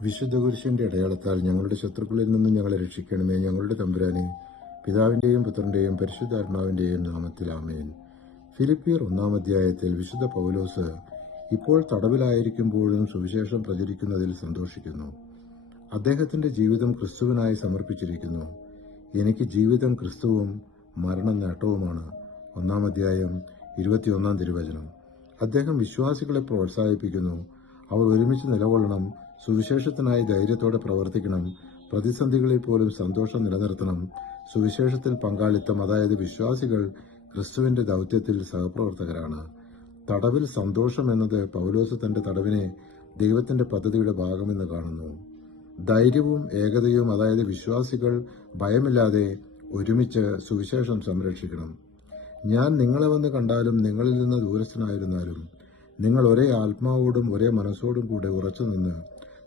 വിശുദ്ധ കുരിശിന്റെ അടയാളത്താൽ ഞങ്ങളുടെ ശത്രുക്കളിൽ നിന്നും ഞങ്ങളെ രക്ഷിക്കണമേ. ഞങ്ങളുടെ തമ്പുരാനെ, പിതാവിന്റെയും പുത്രന്റെയും പരിശുദ്ധാത്മാവിന്റെയും നാമത്തിൽ ആമേൻ. ഫിലിപ്പിയർ 1-ാം അധ്യായത്തിൽ വിശുദ്ധ പൗലോസ് ഇപ്പോൾ തടവിലായിരിക്കുമ്പോഴും സുവിശേഷം പ്രചരിക്കുന്നതിൽ സന്തോഷിക്കുന്നു. അദ്ദേഹത്തിന്റെ ജീവിതം ക്രിസ്തുവിനായി സമർപ്പിച്ചിരിക്കുന്നു. എനിക്ക് ജീവിതം ക്രിസ്തുവും മരണം നേട്ടവുമാണ്. 1-ാം അധ്യായം 21-ാം തിരുവചനം. അദ്ദേഹം വിശ്വാസികളെ പ്രോത്സാഹിപ്പിക്കുന്നു. അവർ ഒരുമിച്ച് നിലകൊള്ളണം, സുവിശേഷത്തിനായി ധൈര്യത്തോടെ പ്രവർത്തിക്കണം, പ്രതിസന്ധികളിൽ പോലും സന്തോഷം നിലനിർത്തണം. സുവിശേഷത്തിൽ പങ്കാളിത്തം, അതായത് വിശ്വാസികൾ ക്രിസ്തുവിന്റെ ദൗത്യത്തിൽ സഹപ്രവർത്തകരാണ്. തടവിൽ സന്തോഷം എന്നത് പൗലോസ് തന്റെ തടവിനെ ദൈവത്തിന്റെ പദ്ധതിയുടെ ഭാഗമെന്ന് കാണുന്നു. ധൈര്യവും ഏകതയും, അതായത് വിശ്വാസികൾ ഭയമില്ലാതെ ഒരുമിച്ച് സുവിശേഷം സംരക്ഷിക്കണം. ഞാൻ നിങ്ങളെ വന്ന് കണ്ടാലും നിങ്ങളിൽ നിന്ന് ദൂരസ്ഥനായിരുന്നാലും നിങ്ങൾ ഒരേ ആത്മാവോടും ഒരേ മനസ്സോടും കൂടെ ഉറച്ചുനിന്ന്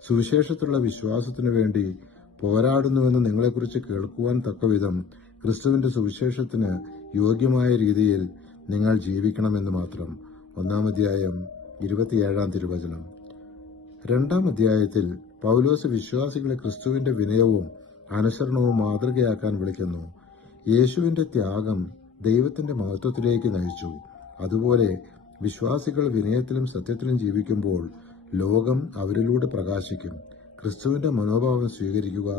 സുവിശേഷത്തിലുള്ള വിശ്വാസത്തിനു വേണ്ടി പോരാടുന്നുവെന്ന് നിങ്ങളെക്കുറിച്ച് കേൾക്കുവാൻ തക്കവിധം ക്രിസ്തുവിന്റെ സുവിശേഷത്തിന് യോഗ്യമായ രീതിയിൽ നിങ്ങൾ ജീവിക്കണമെന്ന് മാത്രം. 1-ാം അധ്യായം 27-ാം തിരുവചനം. 2-ാം അധ്യായത്തിൽ പൗലോസ് വിശ്വാസികളെ ക്രിസ്തുവിന്റെ വിനയവും അനുസരണവും മാതൃകയാക്കാൻ വിളിക്കുന്നു. യേശുവിന്റെ ത്യാഗം ദൈവത്തിന്റെ മഹത്വത്തിലേക്ക് നയിച്ചു. അതുപോലെ വിശ്വാസികൾ വിനയത്തിലും സത്യത്തിലും ജീവിക്കുമ്പോൾ ലോകം അവരിലൂടെ പ്രകാശിക്കും. ക്രിസ്തുവിന്റെ മനോഭാവം സ്വീകരിക്കുക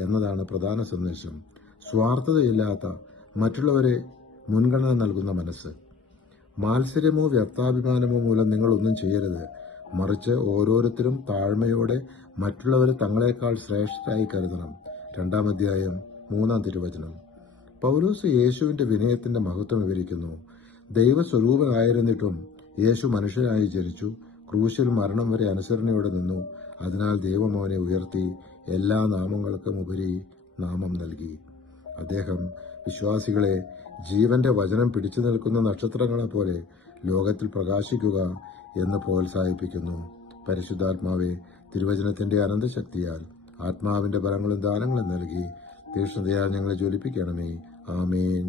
എന്നതാണ് പ്രധാന സന്ദേശം. സ്വാർത്ഥതയില്ലാത്ത, മറ്റുള്ളവരെ മുൻഗണന നൽകുന്ന മനസ്സ്. മാത്സര്യമോ വ്യർത്ഥാഭിമാനമോ മൂലം നിങ്ങൾ ഒന്നും ചെയ്യരുത്. മറിച്ച് ഓരോരുത്തരും താഴ്മയോടെ മറ്റുള്ളവരെ തങ്ങളെക്കാൾ ശ്രേഷ്ഠരായി കരുതണം. 2-ാം അധ്യായം 3-ാം തിരുവചനം. പൗലോസ് യേശുവിന്റെ വിനയത്തിന്റെ മഹത്വം വിവരിക്കുന്നു. ദൈവസ്വരൂപനായിരുന്നിട്ടും യേശു മനുഷ്യനായി ജനിച്ചു. ക്രൂശിൽ മരണം വരെ അനുസരണയോടെ നിന്നു. അതിനാൽ ദൈവം അവനെ ഉയർത്തി എല്ലാ നാമങ്ങൾക്കും ഉപരി നാമം നൽകി. അദ്ദേഹം വിശ്വാസികളെ ജീവന്റെ വചനം പിടിച്ചു നിൽക്കുന്ന നക്ഷത്രങ്ങളെ പോലെ ലോകത്തിൽ പ്രകാശിക്കുക എന്ന് പ്രോത്സാഹിപ്പിക്കുന്നു. പരിശുദ്ധാത്മാവെ, തിരുവചനത്തിന്റെ അനന്തശക്തിയാൽ ആത്മാവിന്റെ ബലങ്ങളും ദാനങ്ങളും നൽകി തീക്ഷ്ണതയാൽ ഞങ്ങളെ ജ്വലിപ്പിക്കണമേ. ആമേൻ.